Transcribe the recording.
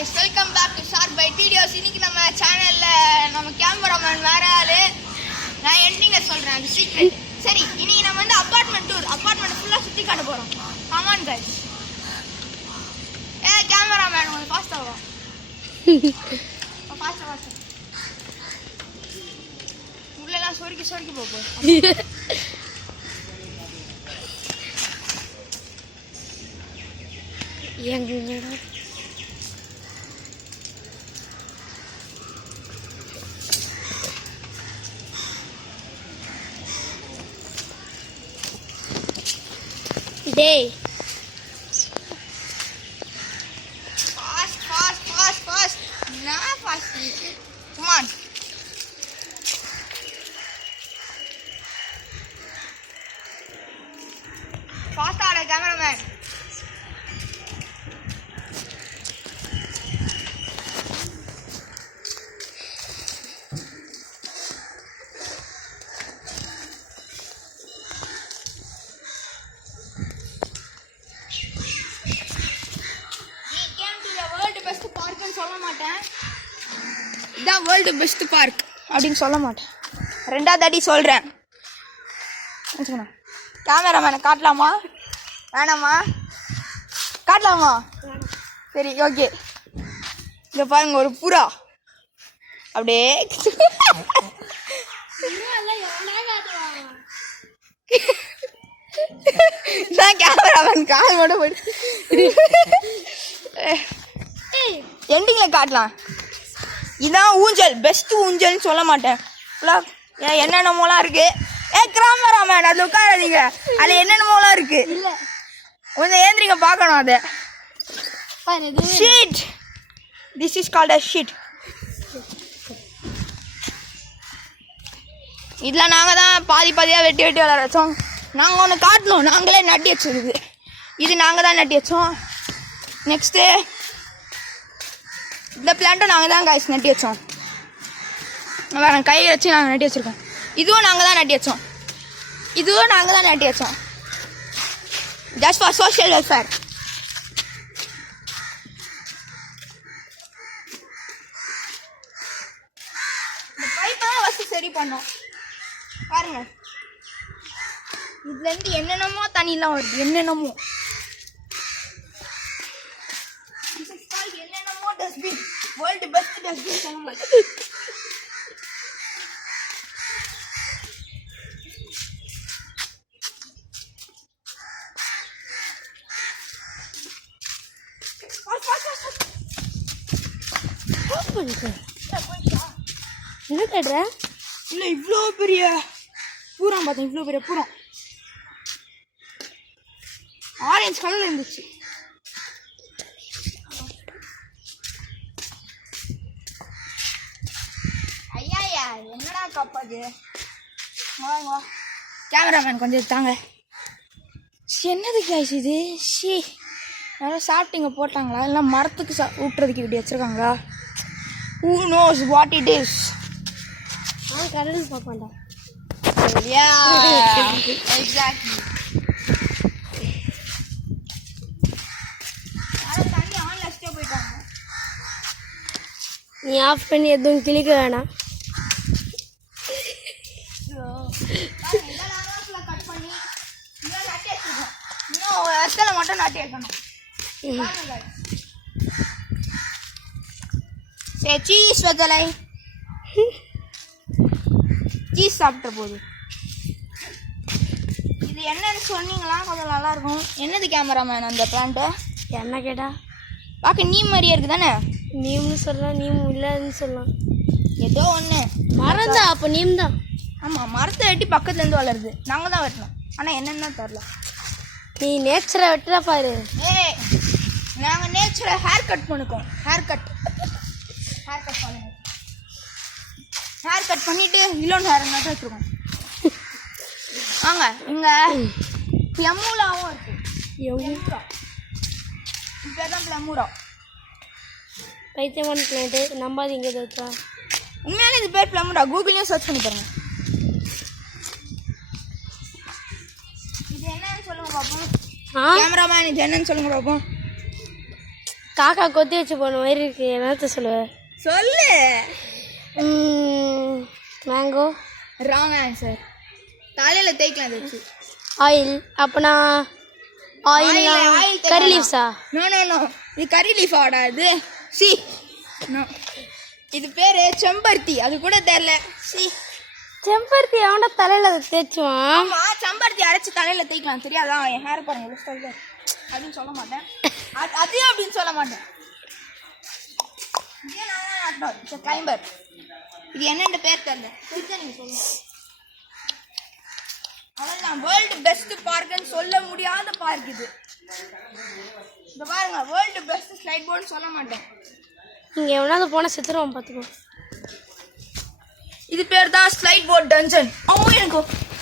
guys, welcome back to Sharp by Videos. இன்னைக்கு நம்ம சேனல்ல நம்ம கேமராமேன் வேற ஆளு. நான் எண்டிங்ல சொல்றேன் அது சீக்ரெட். சரி, இன்னைக்கு நம்ம வந்து அபார்ட்மெண்ட் ஃபுல்லா சுத்தி காட்ட போறோம். Come on guys. கேமராமேன் கொஞ்சம் ஃபாஸ்டா வா. ஃபாஸ்டா. உள்ளலாம் சொரிக்கி போ. எங்கடா டேய் fast நான் fast come on fast ஆட கேமராமேன் இதான் வேர்ல்டு பெஸ்ட் பார்க் அப்படின்னு சொல்ல மாட்டேன். ரெண்டாவது அடி சொல்கிறேன். கேமராமேனை காட்டலாமா வேணாமா? காட்டலாமா? சரி ஓகே. இங்கே பாருங்க ஒரு புறா அப்படியே நான் கேமராமேன் கால் மட்டும் போயிட்டு எண்டிங்கில் காட்டலாம். இதான் ஊஞ்சல், பெஸ்ட் ஊஞ்சல்னு சொல்ல மாட்டேன். என்னென்னமோலாம் இருக்கு. கேமராமேன் அதில் உட்காராதீங்க, அதில் என்னென்னமோலாம் இருக்கு. கொஞ்சம் ஏந்திரிங்க பார்க்கணும். அதை sheet, this is called a sheet. இதில் நாங்கள் தான் பாதியாக வெட்டி விளையாட வச்சோம். நாங்கள் ஒன்று காட்டணும், நாங்களே நட்டி வச்சிருக்கு. இது நாங்கள் தான் நட்டி வச்சோம். நெக்ஸ்ட்டு இந்த பிளான்ட்டும் நாங்கள் தான் காய்ச்சி நட்டி வச்சோம். வேறு கையை வச்சு நாங்கள் நட்டி வச்சுருக்கோம். இதுவும் நாங்கள் தான் நட்டி வச்சோம். Just for social welfare. இந்த பைப்பை தான் ஃபஸ்ட்டு சரி பண்ணோம். பாருங்க, இதுலேருந்து என்னென்னமோ தண்ணிலாம் வருது. என்னென்னமோ டஸ்ட்பின், வேர்ல்டு பெஸ்ட் டஸ்ட்பின் சொல்ல மாட்டேன். என்ன கேட்ற? இல்லை இவ்வளோ பெரிய பூரம் பார்த்தேன். இவ்வளோ பெரிய பூரம் ஆரஞ்சு கலரில் இருந்துச்சு. என்னடா கப்பாது? வாங்க கேமராமேன் கொஞ்சம் தாங்க. என்னது கேஸ் இது? ஷீ, யாரும் சாப்பிட்டீங்க போட்டாங்களா? இல்லை மரத்துக்கு ஊட்டுறதுக்கு இப்படி வச்சுருக்காங்களா? Who knows what it is? நான் கடலுக்கு பார்ப்பேன்டா. எக்ஸாக்ட்லி. யாரும் தண்ணி ஆன் வச்சுட்டே போயிட்டாங்க. நீ ஆஃப் பண்ணி எதுவும் கிளிக்க வேணாம். கட் பண்ணி இன்னும் நட்டி வச்சுருக்கோம். இன்னும் எத்தனை மட்டும் நட்டி வைக்கணும். சரி, சீஸ் வச்சலை சீஸ் சாப்பிட்ட போது இது என்னன்னு சொன்னீங்களா? கொஞ்சம் நல்லா இருக்கும். என்னது கேமராமேன் அந்த பிளான்ட்டு? என்ன கேட்டா பார்க்க நீம் மாதிரியே இருக்குது தானே? நீம்னு சொல்லலாம், நீம் இல்லைன்னு சொல்லலாம். ஏதோ ஒன்று மரம் தான். அப்போ நீம் தான். ஆமாம், மரத்தை வெட்டி பக்கத்துலேருந்து வளருது. நாங்கள் தான் வெட்டணும். ஆனால் என்னென்னு தெரில. நீ நேச்சரை வெட்டுறா பாரு. நாங்கள் நேச்சரை ஹேர் கட் பண்ணிக்கோம். ஹேர் கட் பண்ணுங்க. ஹேர் கட் பண்ணிவிட்டு இன்னொன்று ஹேர் நட்டு வச்சுருக்கோம். வாங்க, இங்கே பிளமூலாவும் இருக்குது. இப்போ தான் பிளமூரா பைத்தியமான பிளான்ட்டு. நம்பாதீங்க இதை வச்சா. உண்மையான இது பேர் பிளமூரா. கூகுள்லேயும் சர்ச் பண்ணி பாருங்க. இது என்னன்னு சொல்லுங்க பார்ப்போம். கேமராமேன் இது என்னன்னு சொல்லுங்க பார்ப்போம். காக்கா கொத்தி வச்சு போன மாதிரி இருக்கு என்னத்த சொல்லுவேன் சொல்லு. மேங்கோ. Wrong answer. தலையில தேய்க்கலாம் வச்சு. ஆயில். அப்பனா ஆயில் கறி லீவ்ஸா? நோ நோ நோ, இது கறி லீஃப் ஆடா இது. சி நோ, இது பேரு செம்பருத்தி. அது கூட தெரியல. சி செம்பருத்தி அவன தலையில தேய்ச்சுவான். ஆமா, செம்பருத்தி அரைச்சு தலையில தேய்க்கலாம் தெரியாதா? என் ஹேர் பாருங்க ஸ்டைல் அப்படின்னு சொல்ல மாட்டேன். அதையும் அப்படின்னு சொல்ல மாட்டேன். கிளைம்பர். இது என்னென்ன பேர் தெரியல. தெரிஞ்சா நீங்க சொல்லுங்க. அவ்வளோதான். வேர்ல்டு பெஸ்ட் பார்க்குன்னு சொல்ல முடியாத பார்க் இது. இந்த பாருங்க, வேர்ல்டு பெஸ்ட் ஸ்லைட் போர்டுன்னு சொல்ல மாட்டேன். இங்கே எவனாவது போனால் செத்துருவோம் பார்த்துக்கோ. இது பேர் தான் ஸ்லைட் போர்ட் டஞ்சன். எனக்கு